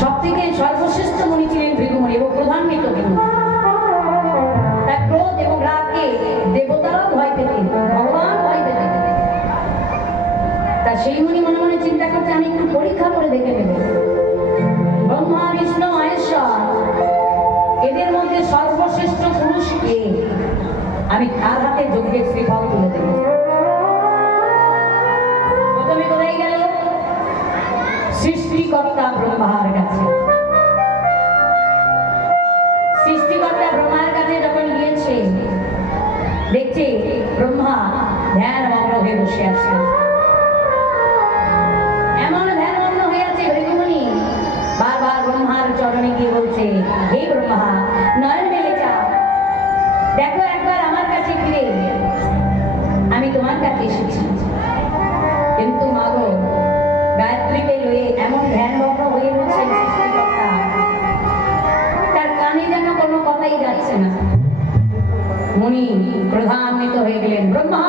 সব থেকে সর্বশ্রেষ্ঠ মুনি ছিলেন ভৃগুমণি এবং প্রধান্বিত ভৃগুমণি। তার ক্রোধ এবং রাগকে দেবতারাও ভয় পেতেন, ভগবান ভয় পেতেন। তা সেই মুনি মনে মনে চিন্তা করতে, আমি একটু পরীক্ষা করে দেখে নেব। ব্রহ্মা, বিষ্ণু, মহেশ্বর, এদের মধ্যে সর্বশ্রেষ্ঠ পুরুষ কে? আমি তার হাতে যজ্ঞের শ্রীফল তুলে দেব। সৃষ্টিকর্তা ব্রহ্মার কাছে। সৃষ্টিকর্তা ব্রহ্মার কাছে যখন গিয়েছে দেখছে ব্রহ্মা ধ্যান অগ্রহে বসে আছে। প্রধান্বিত হয়ে গেলেন ব্রহ্মা।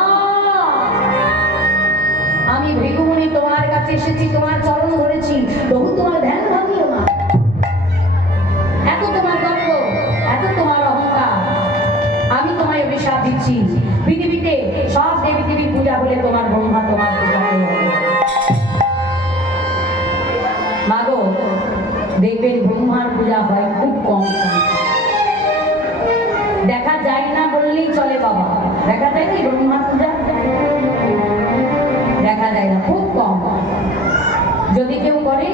আমি ভৃগুমুনি তোমার কাছে এসেছি, তোমার চরণ ধরেছি। তবু তোমার ধ্যান ভাঙিও না। এত তোমার গর্ব, এত তোমার অহংকার। আমি তোমায় অভিশাপ দিচ্ছি। পৃথিবীতে সব দেবী দেবী পূজা বলে তোমার ব্রহ্মা তোমার পূজা দেখবেন ব্রহ্মার পূজা হয় খুব কম দেখা দেখা যায় কি ব্রহ্মার পূজা দেখা যায় না, খুব কম। যদি কেউ করে,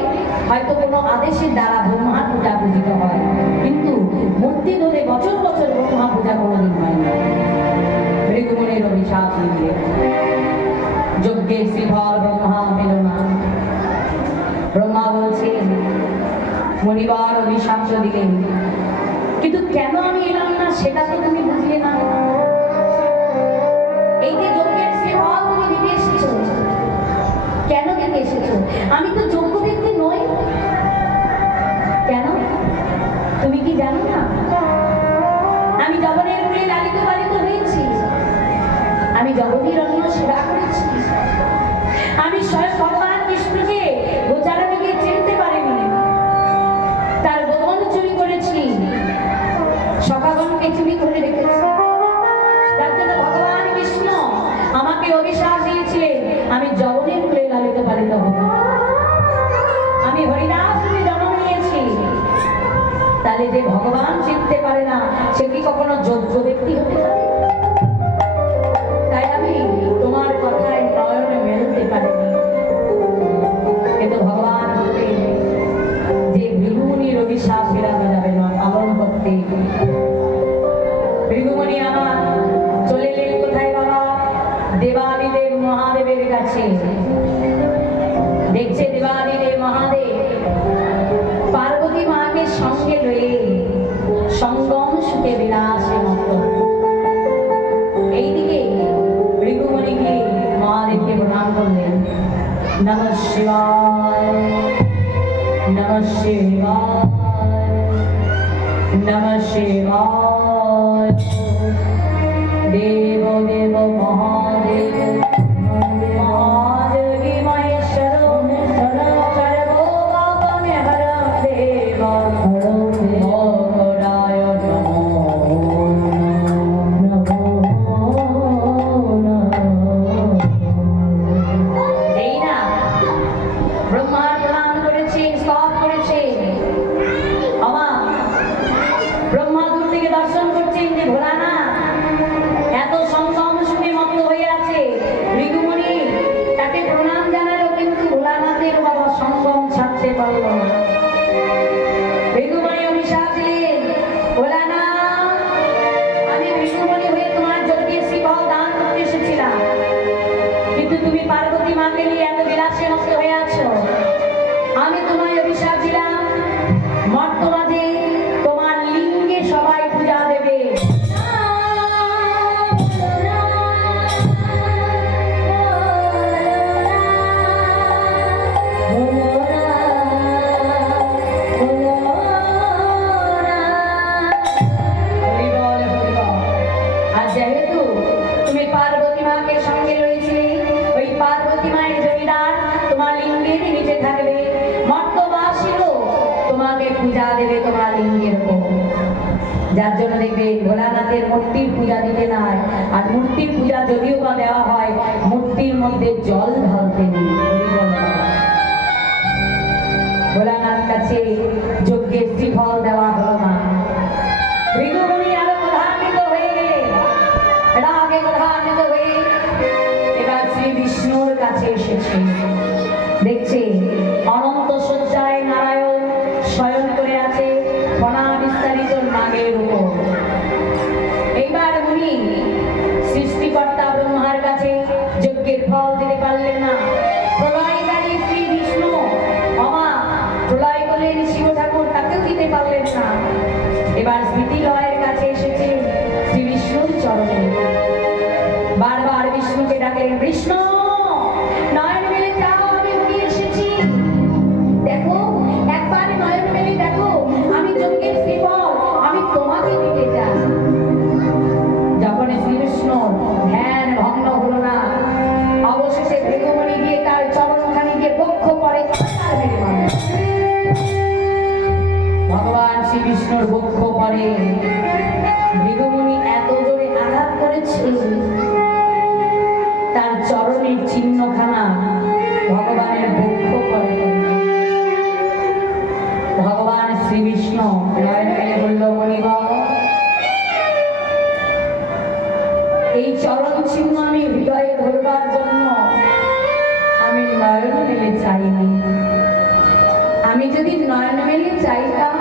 হয়তো কোনো আদেশের দ্বারা ব্রহ্মা পূজা পূজিত হয়। কিন্তু মূর্তি ধরে বছর বছর ব্রহ্মা পূজা কোনোদিন হয় না। ঋগুমণির অভিশাপ নিয়ে। যজ্ঞের শ্রীফল ব্রহ্মা পেল না। ব্রহ্মা বলছে, মণিবার অভিশাপ দিলেন কিন্তু কেন আমি এলাম না, সেটা তো তুমি বুঝলে না। এই যে সেবা তুমি দিতে এসেছ। কেন দিতে এসেছ? আমি তো যোগ্য ব্যক্তি নই। কেন? তুমি কি জানো না? আমি জবনের প্রিয় লালিত পালিত হয়েছি। আমি জগতের অন্য সেবা করেছি। আমি স্বয়ং যে ভগবান চিনতে পারে না সে কি কখনো যোগ্য ব্যক্তি হতে পারে? नमः शिवाय नमः शिवाय नमः शिवाय देव বিলাসে মস্ত হয়ে আছো। আমি তোমায় অভিশাপ দিলাম। মর্তবাদে যদিও বা দেওয়া হয় মূর্তির মধ্যে জল ঢালতে নেই কৃষ্ণ, নয়ন মেলে তাও দেখো, একবার নয়ন মেলে দেখো, আমি যজ্ঞের শ্রীফল, আমি তোমাকে দিতে চাই। যখন শ্রীকৃষ্ণ ধ্যান ভগ্ন হলো না, অবশেষে ভেঙে তার চরণখানি গিয়ে বক্ষ পরে তার মেরে ভগবান বক্ষ পরে শ্রী বিষ্ণু বলল এই চরণ চিহ্ন আমি হৃদয়ে ধরবার জন্য আমি নয়ন মেলে চাইনি। আমি যদি নয়ন মেলে চাইতাম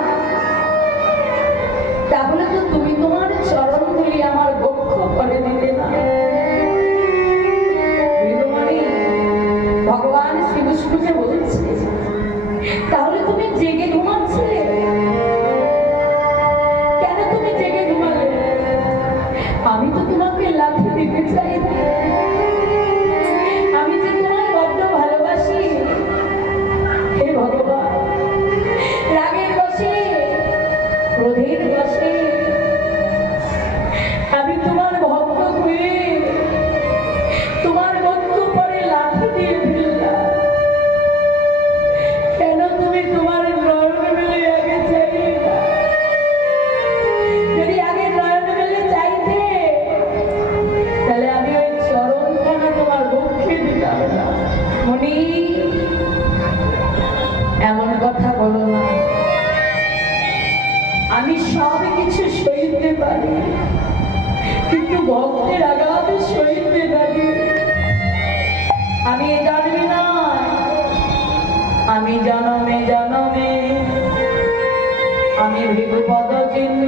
আমি জনমে জনমে। আমি ভৃগুপদ চিহ্ন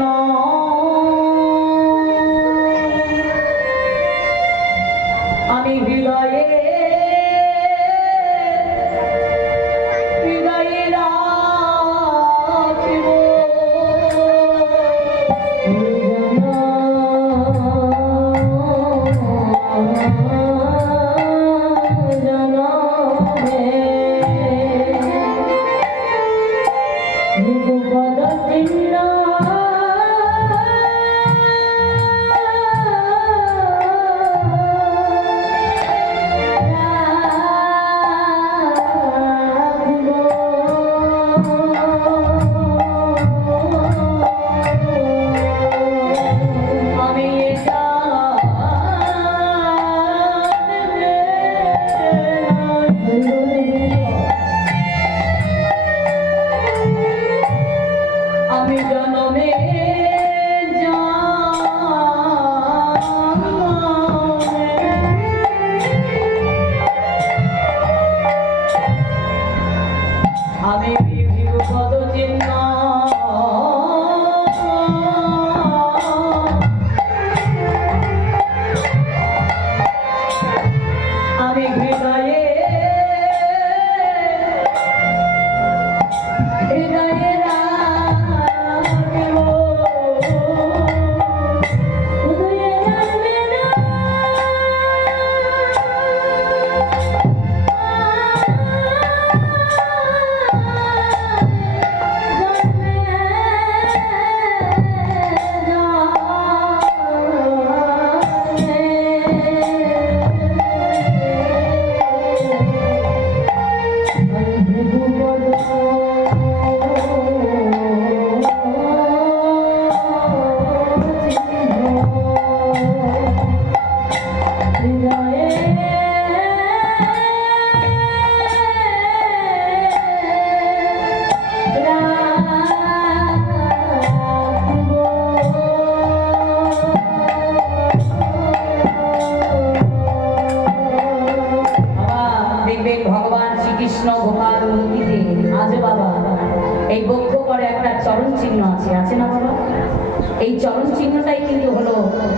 এই চিহ্নটাই কিন্তু হলো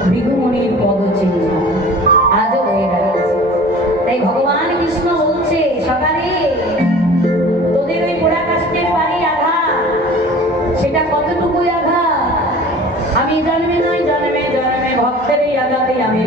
ভৃগুমণির পদচিহ্ন। আজও হয়ে গেছে তাই ভগবান কৃষ্ণ বলছে, সকালে তোদের ওই পোড়া কাষ্টের বাড়ি আঘা সেটা কতটুকুই আঘা আমি জন্মে নয় জন্মে জন্মে ভক্তের এই আঘাতেই আমি